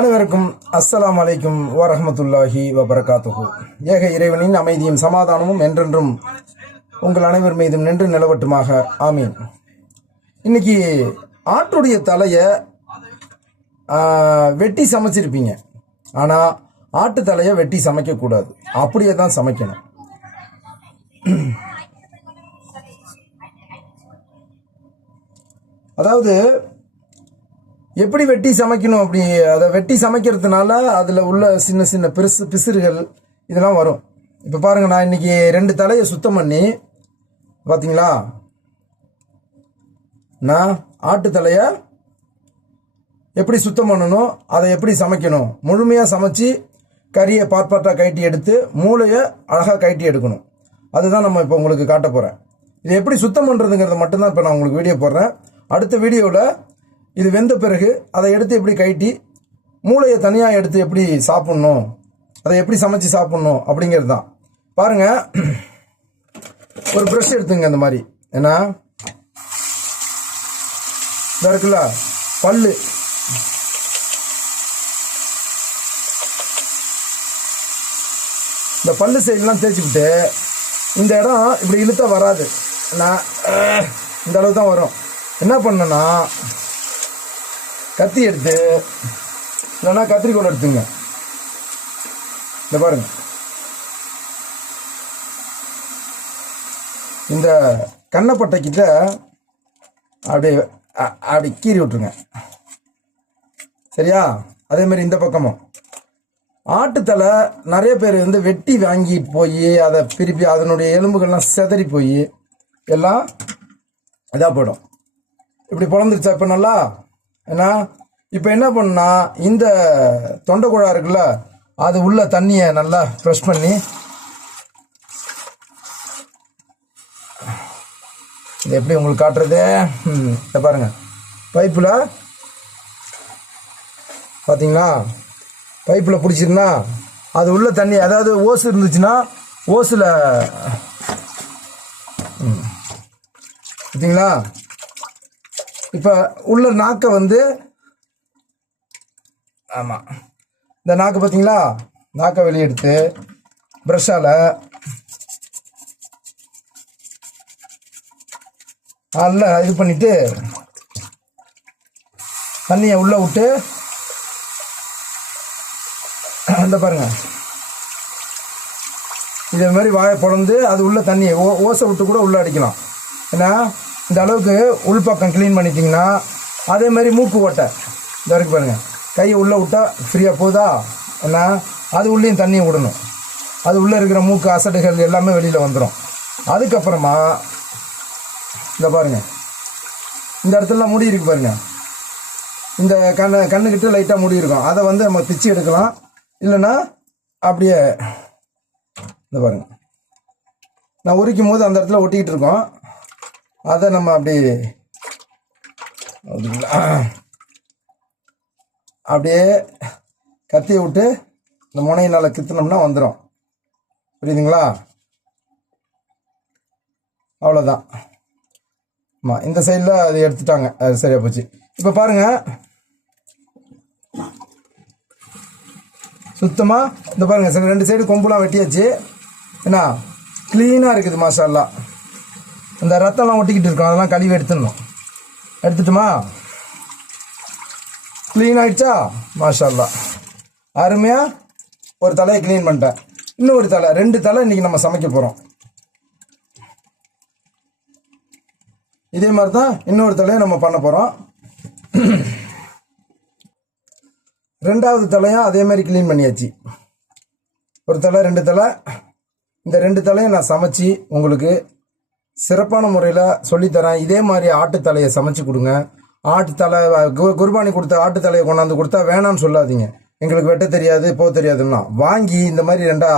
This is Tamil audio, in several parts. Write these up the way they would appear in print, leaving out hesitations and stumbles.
அனைவருக்கும் அஸ்ஸலாமு அலைக்கும் வரஹ்மத்துல்லாஹி வபரகாத்துஹு. ஏக இறைவனின் அமைதியும் சமாதானமும் என்றென்றும் உங்கள் அனைவர் மீதும் நின்று நிலவட்டுமாக. ஆமீன். இன்னைக்கு ஆட்டுடைய தலையை வெட்டி சமைச்சிருப்பீங்க. ஆனால் ஆட்டு தலையை வெட்டி சமைக்கக்கூடாது, அப்படியே தான் சமைக்கணும். அதாவது எப்படி வெட்டி சமைக்கணும், அப்படி அதை வெட்டி சமைக்கிறதுனால அதில் உள்ள சின்ன சின்ன பிசுறுகள் இதெல்லாம் வரும். இப்போ பாருங்கள், நான் இன்றைக்கி 2 தலையை சுத்தம் பண்ணி பார்த்தீங்களா, நான் ஆட்டு தலையை எப்படி சுத்தம் பண்ணணும், அதை எப்படி சமைக்கணும், முழுமையாக சமைச்சு கறியை பார்ப்பாட்டாக கட்டி எடுத்து மூளையை அழகாக கட்டி எடுக்கணும். அதுதான் நம்ம இப்போ உங்களுக்கு காட்ட போகிறேன். இது எப்படி சுத்தம் பண்ணுறதுங்கிறத மட்டும்தான் இப்போ நான் உங்களுக்கு வீடியோ போடுறேன். அடுத்த வீடியோவில் இது வெந்த பிறகு அதை எடுத்து எப்படி கட்டி மூளையை தனியாக எடுத்து எப்படி சாப்பிட்ணும், அதை எப்படி சமைச்சு சாப்பிட்ணும் அப்படிங்கிறது தான். பாருங்கள், ஒரு ப்ரஷ் எடுத்துங்க. இந்த மாதிரி ஏன்னா இருக்குல்ல பல்லு, இந்த பல்லு சைடெலாம் தேய்ச்சிக்கிட்டு இந்த இடம் இப்படி இழுத்தா வராது, நான் இந்த அளவு தான் வரும். என்ன பண்ணேன்னா கத்தி எடுத்து இல்லைன்னா கத்திரிக்கோல் எடுத்துங்க. இந்த பாருங்க, இந்த கண்ணப்பட்டைக்கிட்ட அப்படி கீறி விட்டுருங்க. சரியா? அதே மாதிரி இந்த பக்கமும் ஆட்டுத்தலை நிறைய பேர் வெட்டி வாங்கிட்டு போய் அதை திருப்பி அதனுடைய எலும்புகள்லாம் சிதறி போய் எல்லாம் இதாக போயிடும். இப்படி பொழந்துருச்சா இப்போ நல்லா? ஏன்னா இப்போ என்ன பண்ணா, இந்த தொண்டைக்குழா இருக்குல்ல, அது உள்ள தண்ணியை நல்லா ஃப்ரெஷ் பண்ணி இது எப்படி உங்களுக்கு காட்டுறது, இதை பாருங்க. பைப்பில் பார்த்தீங்களா, பைப்பில் பிடிச்சிருந்தா அது உள்ள தண்ணி, அதாவது ஓசு இருந்துச்சுன்னா ஓசில் பார்த்தீங்களா, இப்போ உள்ள நாக்கை ஆமாம், இந்த நாக்கு பார்த்தீங்களா, நாக்கை வெளியெடுத்து ப்ரஷ்ஷால் நல்லா இது பண்ணிவிட்டு தண்ணியை உள்ளே விட்டு அந்த பாருங்க, இதே மாதிரி வாயை பொழந்து அது உள்ள தண்ணியை ஓசை விட்டு கூட உள்ளே அடிக்கலாம். ஏன்னா இந்த அளவுக்கு உள்பக்கம் க்ளீன் பண்ணிட்டிங்கன்னா, அதே மாதிரி மூக்கு ஓட்டை இந்த வரைக்கும் பாருங்கள், கையை உள்ளே விட்டால் ஃப்ரீயாக போகுதா. ஏன்னா அது உள்ளேயும் தண்ணியை விடணும், அது உள்ளே இருக்கிற மூக்கு அசடுகள் எல்லாமே வெளியில் வந்துடும். அதுக்கப்புறமா இந்த பாருங்கள், இந்த இடத்துலலாம் முடி இருக்கு பாருங்கள், இந்த கண்ணுக்கிட்ட லைட்டாக முடி இருக்கும், அதை நம்ம பிச்சு எடுக்கலாம். இல்லைன்னா அப்படியே இந்த பாருங்கள், நான் உரிக்கும் போது அந்த இடத்துல ஒட்டிக்கிட்டு இருக்கோம், அதை நம்ம அப்படியே கத்தியை விட்டு இந்த முனையினால் கித்தினோம்னா வந்துடும். புரியுதுங்களா? அவ்வளோதான். ஆமாம், இந்த சைடில் அது எடுத்துட்டாங்க, அது சரியாக போச்சு. இப்போ பாருங்கள், சுத்தமாக இந்த பாருங்கள், சரி 2 சைடு கொம்புலாம் வெட்டியாச்சு. என்ன க்ளீனாக இருக்குது, மாஷா அல்லாஹ். இந்த ரத்தம்லாம் ஒட்டிக்கிட்டு இருக்கோம், அதெல்லாம் கழுவி எடுத்துடணும். எடுத்துட்டுமா? க்ளீன் ஆகிடுச்சா? மாஷா அல்லாஹ், அருமையாக ஒரு தலையை க்ளீன் பண்ணிட்டேன். இன்னும் ஒரு தலை, 2 தலை இன்றைக்கி நம்ம சமைக்க போகிறோம். இதே மாதிரி தான் இன்னொரு தலையை நம்ம பண்ண போகிறோம். 2வது தலையும் அதே மாதிரி க்ளீன் பண்ணியாச்சு. ஒரு தலை 2 தலை, இந்த 2 தலையை நான் சமைச்சு உங்களுக்கு சிறப்பான முறையில் சொல்லித்தரேன். இதே மாதிரி ஆட்டு தலையை சமைச்சு கொடுங்க. ஆட்டு தலை குர்பானி கொடுத்த ஆட்டு தலையை கொண்டாந்து கொடுத்தா வேணான்னு சொல்லாதீங்க, எங்களுக்கு வெட்ட தெரியாது போக தெரியாதுன்னா. வாங்கி இந்த மாதிரி 2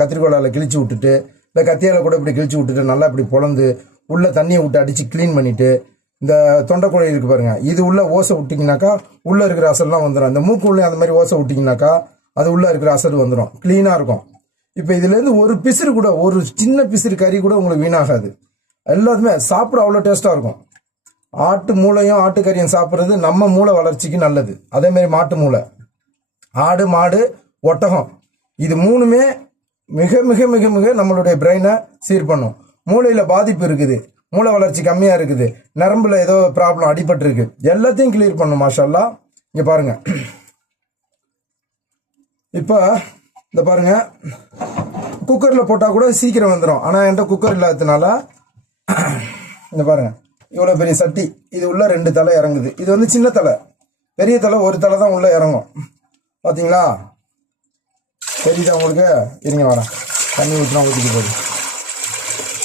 கத்திரிக்கோளால் கிழிச்சு விட்டுட்டு, இல்லை கத்தியால் கூட இப்படி கிழிச்சு விட்டுட்டு நல்லா இப்படி பொழந்து உள்ளே தண்ணியை விட்டு அடித்து க்ளீன் பண்ணிவிட்டு, இந்த தொண்டைக்குழி இருக்குது பாருங்கள், இது உள்ளே ஓசை விட்டிங்கனாக்கா உள்ளே இருக்கிற அசல்லாம் வந்துடும். இந்த மூக்கு உள்ளே அந்த மாதிரி ஓசை விட்டிங்கனாக்கா அது உள்ளே இருக்கிற அசல் வந்துடும், க்ளீனாக இருக்கும். இப்போ இதுலேருந்து ஒரு பிசுறு கூட, ஒரு சின்ன பிசுறு கறி கூட உங்களுக்கு வீணாகாது. எல்லாத்துமே சாப்பிட அவ்வளோ டேஸ்ட்டாக இருக்கும். ஆட்டு மூளையும் ஆட்டுக்கறியும் சாப்பிட்றது நம்ம மூளை வளர்ச்சிக்கு நல்லது. அதேமாரி மாட்டு மூளை ஆடு மாடு ஒட்டகம் இது மூணுமே மிக மிக மிக மிக நம்மளுடைய பிரெயினை சீர் பண்ணும். மூளையில் பாதிப்பு இருக்குது, மூளை வளர்ச்சி கம்மியாக இருக்குது, நரம்புல ஏதோ ப்ராப்ளம் அடிபட்டு இருக்கு, எல்லாத்தையும் கிளியர் பண்ணும். மாஷா அல்லாஹ். இங்கே பாருங்க, இப்போ இந்த பாருங்க, குக்கரில் போட்டால் கூட சீக்கிரம் வந்துடும். ஆனால் என்கிட்ட குக்கர் இல்லாததுனால இந்த பாருங்க, இவ்வளோ பெரிய சட்டி, இது உள்ள 2 தலை இறங்குது. இது வந்து சின்ன தலை, பெரிய தலை ஒரு தலை தான் உள்ளே இறங்கும். பார்த்தீங்களா? தெரியுதா உங்களுக்கு? இருங்க வரேன், தண்ணி ஊற்றினா ஊற்றிக்க போகுது.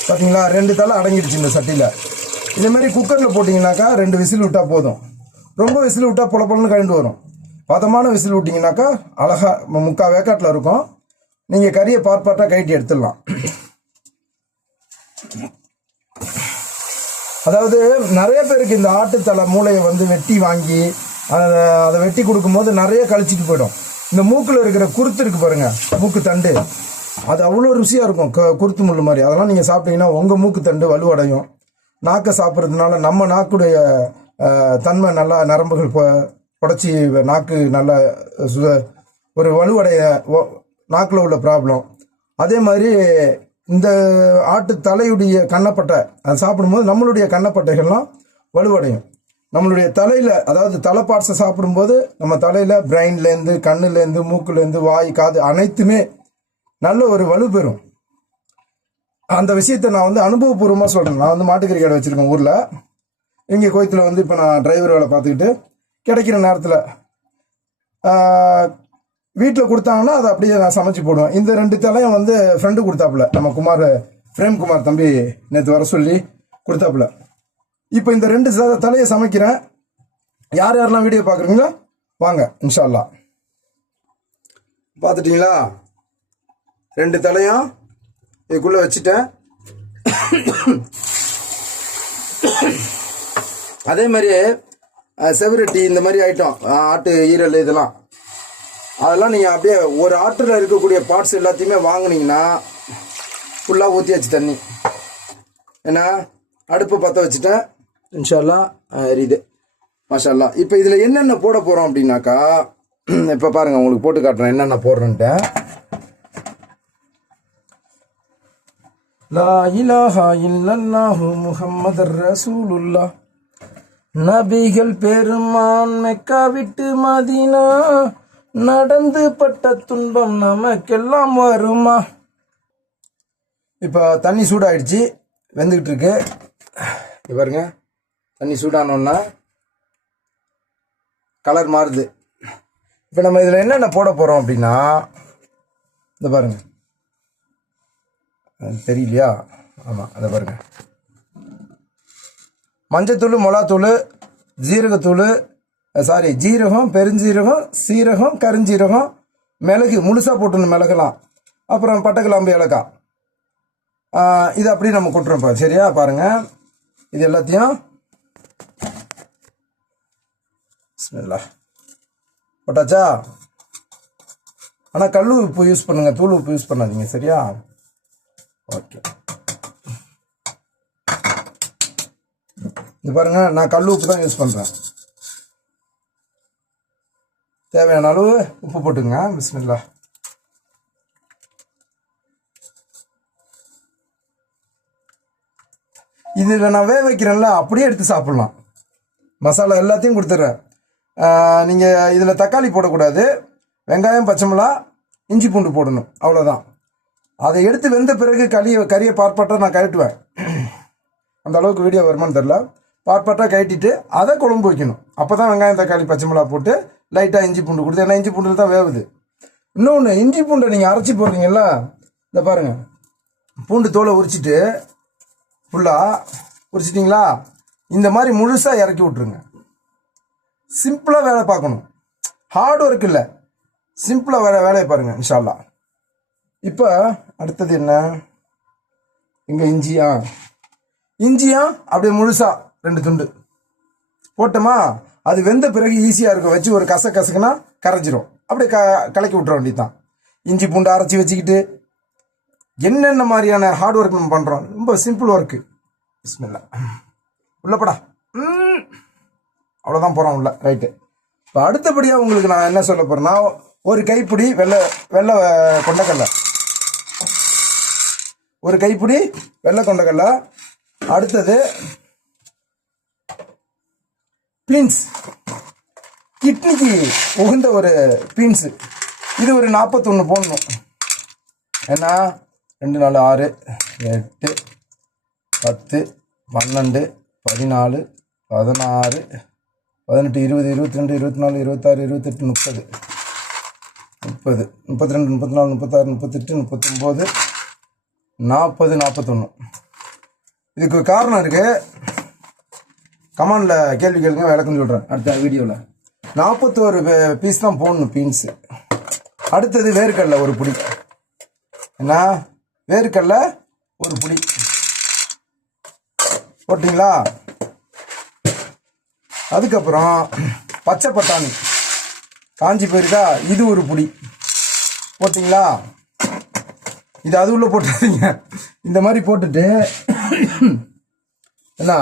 பார்த்தீங்களா? 2 தலை அடங்கிடுச்சு இந்த சட்டியில். இதேமாதிரி குக்கரில் போட்டிங்கனாக்கா 2 விசில் விட்டால் போதும். ரொம்ப விசில் விட்டால் பொல பொலன்னு கழிந்து வரும். பதமான விசில் விட்டிங்கனாக்கா அழகா 3/4 வேக்காட்டில் இருக்கும். நீங்கள் கறியை பார்ட்டாக கழட்டி எடுத்துடலாம். அதாவது நிறைய பேருக்கு இந்த ஆட்டுத்தலை மூளையை வந்து வெட்டி வாங்கி அதை வெட்டி கொடுக்கும்போது நிறைய கழிச்சிட்டு போயிடும். இந்த மூக்கில் இருக்கிற குருத்து இருக்கு பாருங்க, மூக்கு தண்டு, அது அவ்வளோ ருசியாக இருக்கும், குருத்து முள்ளு மாதிரி. அதெல்லாம் நீங்கள் சாப்பிட்டீங்கன்னா உங்கள் மூக்கு தண்டு வலுவடையும். நாக்கை சாப்பிட்றதுனால நம்ம நாக்குடைய தன்மை நல்லா நரம்புகள் புடச்சி நாக்கு நல்ல ஒரு வலுவடைய நாக்கில் உள்ள ப்ராப்ளம். அதே மாதிரி இந்த ஆட்டு தலையுடைய கண்ணப்பட்டை அதை சாப்பிடும்போது நம்மளுடைய கண்ணப்பட்டைகள்லாம் வலுவடையும். நம்மளுடைய தலையில், அதாவது தலை பார்ட்ஸை சாப்பிடும்போது நம்ம தலையில் பிரெயின்லேருந்து கண்ணுலேருந்து மூக்குலேருந்து வாய் காது அனைத்துமே நல்ல ஒரு வலு பெறும். அந்த விஷயத்தை நான் வந்து அனுபவபூர்வமாக சொல்கிறேன். நான் வந்து மாட்டுக்கறி கடை வச்சுருக்கேன் ஊரில். இங்கே கோயத்தில் வந்து இப்போ நான் டிரைவர் வேலை பார்த்துக்கிட்டு கிடைக்கிற நேரத்தில் வீட்டில் கொடுத்தாங்கன்னா அதை அப்படியே நான் சமைச்சு போடுவேன். இந்த 2 தலையும் வந்து ஃப்ரெண்டு கொடுத்தாப்புல, நம்ம பிரேம் குமார் தம்பி நேற்று வர சொல்லி கொடுத்தாப்புல. இப்போ இந்த 2 தலையை சமைக்கிறேன். யார் யாரெல்லாம் வீடியோ பார்க்குறீங்களோ வாங்க, இன்ஷா அல்லாஹ். பார்த்துட்டிங்களா? 2 தலையும் இதுக்குள்ளே வச்சுட்டேன். அதே மாதிரி செவரட்டி இந்த மாதிரி ஐட்டம், ஆட்டு ஈரல், இதெல்லாம் அதெல்லாம் நீங்கள் அப்படியே ஒரு ஆட்டில் இருக்கக்கூடிய பார்ட்ஸ் எல்லாத்தையுமே வாங்கினீங்கன்னா ஃபுல்லாக ஊற்றியாச்சு தண்ணி. ஏன்னா அடுப்பு பற்ற வச்சுட்டேன், இன்ஷா அல்லாஹ் எரியுது. மாஷா அல்லாஹ். இப்போ இதில் என்னென்ன போட போகிறோம் அப்படின்னாக்கா, இப்போ பாருங்கள், உங்களுக்கு போட்டு காட்டுறேன் என்னென்ன போடுறேன்ட்டு. லா இலாஹா இல்லல்லாஹு முஹம்மதர் ரசூலுல்லாஹ். நபிகள் பெருமான் மெக்கா விட்டு மதீனா, நடந்து பட்ட துன்பம் நமக்கெல்லாம் வருமா. இப்போ தண்ணி சூடாயிடுச்சு, வெந்துக்கிட்டு இருக்கு. பாருங்க, தண்ணி சூடானோன்னா கலர் மாறுது. இப்போ நம்ம இதில் என்னென்ன போட போகிறோம் அப்படின்னா, இந்த பாருங்க, தெரியலையா? ஆமாம், அதை பாருங்க, மஞ்சத்தூள், மிளகாத்தூள், ஜீரகத்தூள், ஜீரகம், பெருஞ்சீரகம், சீரகம், கருஞ்சீரகம், மிளகு முழுசாக போட்டுணும், மிளகெல்லாம், அப்புறம் பட்டை, கிராம்பு, ஏலக்காய், இது அப்படி நம்ம கொட்டுறோம். சரியா? பாருங்கள், இது எல்லாத்தையும் பிஸ்மில்லாஹ் போட்டாச்சா? ஆனால் கல் உப்பு யூஸ் பண்ணுங்க, தூள் உப்பு யூஸ் பண்ணாதீங்க. சரியா? ஓகே. இது பாருங்க, நான் கல் உப்பு தான் யூஸ் பண்ணுறேன். தேவையான அளவு உப்பு போட்டுங்க. பிஸ்மில்லாஹ். இதில் நான் வேக வைக்கிறேன்ல, அப்படியே எடுத்து சாப்பிட்லாம். மசாலா எல்லாத்தையும் கொடுத்துட்றேன். நீங்கள் இதில் தக்காளி போடக்கூடாது, வெங்காயம், பச்சை மிளகா, இஞ்சி பூண்டு போடணும், அவ்வளோதான். அதை எடுத்து வெந்த பிறகு கறியை பார்ப்பாட்டாக நான் கழட்டுவேன். அந்த அளவுக்கு வீடியோ வருமானு தெரில. பார்ப்பாட்டாக கழட்டிட்டு அதை குழம்பு வைக்கணும். அப்போ தான் வெங்காயம், தக்காளி, பச்சை மிளகா போட்டு லைட்டாக இஞ்சி பூண்டு கொடுத்து, ஏன்னா இஞ்சி பூண்டில் தான் வேவுது. இன்னொன்று, இஞ்சி பூண்டை நீங்கள் அரைச்சி போடுறீங்களா, இந்த பாருங்கள், பூண்டு தோலை உரிச்சிட்டு ஃபுல்லாக உரிச்சிட்டிங்களா, இந்த மாதிரி முழுசாக இறக்கி விட்ருங்க. சிம்பிளாக வேலை பார்க்கணும், ஹார்ட் ஒர்க் இல்லை, சிம்பிளாக வேலையை பாருங்கள் இன்ஷா அல்லாஹ். இப்போ அடுத்தது என்ன, இங்கே இஞ்சியா அப்படியே முழுசாக 2 துண்டு போட்டோமா, அது வெந்த பிறகு ஈஸியாக இருக்கும். வச்சு ஒரு கசக்குனா கரைஞ்சிரும். அப்படியே கலக்கி விட்ற வேண்டியதான். இஞ்சி பூண்டு அரைச்சி வச்சுக்கிட்டு என்னென்ன மாதிரியான ஹார்ட் ஒர்க் நம்ம பண்ணுறோம். ரொம்ப சிம்பிள் ஒர்க்கு. பிஸ்மில்லா, உள்ளப்படா. அவ்வளோதான் போகிறோம் உள்ள. ரைட்டு. இப்போ அடுத்தபடியாக உங்களுக்கு நான் என்ன சொல்ல போகிறேன்னா, ஒரு கைப்பிடி வெள்ளை வெள்ளை கொண்டக்கடலை, ஒரு கைப்பிடி வெள்ளை கொண்டக்கடலை. அடுத்தது பீன்ஸ், இட்லிக்கு உகுந்த ஒரு பீன்ஸு, இது ஒரு 41 போடணும். ஏன்னா 2 4 6 8 10 12 14 16 18 20 22 24 26 28 30 30 32 34 36 38 39 40 41. இதுக்கு காரணம் இருக்கு. கமெண்ட்ல கேள்வி கேளுங்க, விளக்கம் சொல்றேன் அடுத்த வீடியோவில். 41 பீஸ் தான் போடணும் பீன்ஸு. அடுத்தது வேர்க்கடலை ஒரு புடி, என்ன வேர்க்கடலை ஒரு புடி போட்டிங்களா? அதுக்கப்புறம் பச்சை பட்டாணி காஞ்சி போயிருக்கா, இது ஒரு புடி போட்டிங்களா? இது அது உள்ள போட்டுறீங்க. இந்த மாதிரி போட்டுட்டு என்ன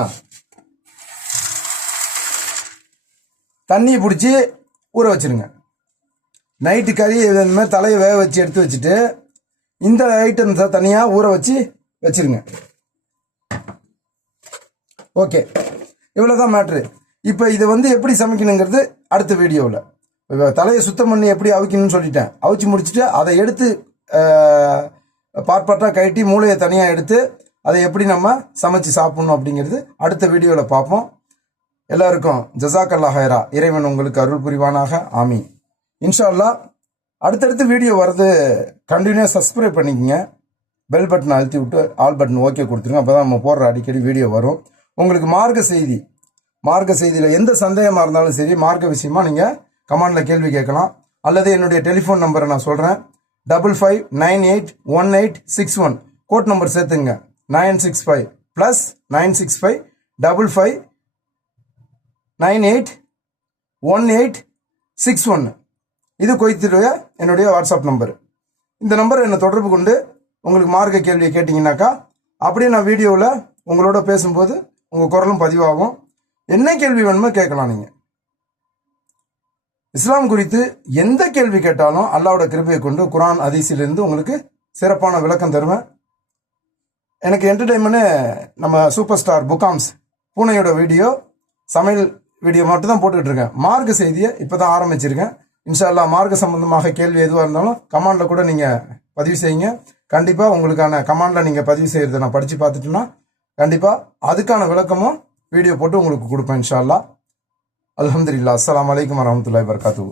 தண்ணியை பிடிச்சி ஊற வச்சிருங்க. நைட்டு கறி இந்த மாதிரி தலையை வேக வச்சு எடுத்து வச்சுட்டு இந்த ஐட்டம்ஸை தனியாக ஊற வச்சு வச்சிருங்க. ஓகே, இவ்வளோதான் மேட்ரு. இப்போ இதை எப்படி சமைக்கணுங்கிறது அடுத்த வீடியோவில். இப்போ தலையை சுத்தம் பண்ணி எப்படி அவிக்கணும்னு சொல்லிட்டேன். அவிச்சு முடிச்சுட்டு அதை எடுத்து பார்ப்பாட்டாக கட்டி மூளையை தனியாக எடுத்து அதை எப்படி நம்ம சமைச்சு சாப்பிடணும் அப்படிங்கிறது அடுத்த வீடியோவில் பார்ப்போம். எல்லாருக்கும் ஜஸாக்கல்லா ஹைரா. இறைவன் உங்களுக்கு அருள் புரிவானாக. ஆமீன். இன்ஷா அல்லாஹ். அடுத்தடுத்து வீடியோ வர்றது கண்டினியூஸாக சப்ஸ்கிரைப் பண்ணிக்கோங்க. பெல் பட்டனை அழுத்தி விட்டு ஆல் பட்டன் ஓகே கொடுத்துருங்க. அப்போ தான் நம்ம போடுற அடிக்கடி வீடியோ வரும். உங்களுக்கு மார்க்க செய்தியில் எந்த சந்தேகமாக இருந்தாலும் சரி, மார்க்க விஷயமா நீங்கள் கமெண்டில் கேள்வி கேட்கலாம். அல்லது என்னுடைய டெலிஃபோன் நம்பரை நான் சொல்கிறேன், 55981861. கோட் நம்பர் சேர்த்துங்க, 965 + 965 55 981861. இது கொய்த்துடைய என்னுடைய வாட்ஸ்அப் நம்பர். இந்த நம்பரை என்னை தொடர்பு கொண்டு உங்களுக்கு மார்க்க கேள்வியை கேட்டிங்கனாக்கா அப்படியே நான் வீடியோவில் உங்களோட பேசும்போது உங்கள் குரலும் பதிவாகும். என்ன கேள்வி வேணுமோ கேட்கலாம். நீங்கள் இஸ்லாம் குறித்து எந்த கேள்வி கேட்டாலும் அல்லாஹ்வோட கிருபையை கொண்டு குர்ஆன் ஹதீஸிலிருந்து உங்களுக்கு சிறப்பான விளக்கம் தருவேன். எனக்கு என்டர்டைன்மெண்ட் நம்ம சூப்பர் ஸ்டார் புகாம்ஸ் பூனையோட வீடியோ, சமையல் வீடியோ மட்டும் தான் போட்டுக்கிட்டு இருக்கேன். மார்க்க செய்தியை இப்போ தான் ஆரம்பிச்சிருக்கேன். இன்ஷா அல்லாஹ் மார்க்க சம்பந்தமாக கேள்வி எதுவாக இருந்தாலும் கமெண்டில் கூட நீங்கள் பதிவு செய்யுங்க. கண்டிப்பாக உங்களுக்கான கமெண்டில் நீங்கள் பதிவு செய்கிறத நான் படித்து பார்த்துட்டேன்னா கண்டிப்பாக அதுக்கான விளக்கமும் வீடியோ போட்டு உங்களுக்கு கொடுப்பேன் இன்ஷா அல்லாஹ். அல்ஹம்துலில்லாஹ். அஸ்ஸலாமு அலைக்கும் வரஹ்மத்துல்லாஹி வபரகாத்துஹு.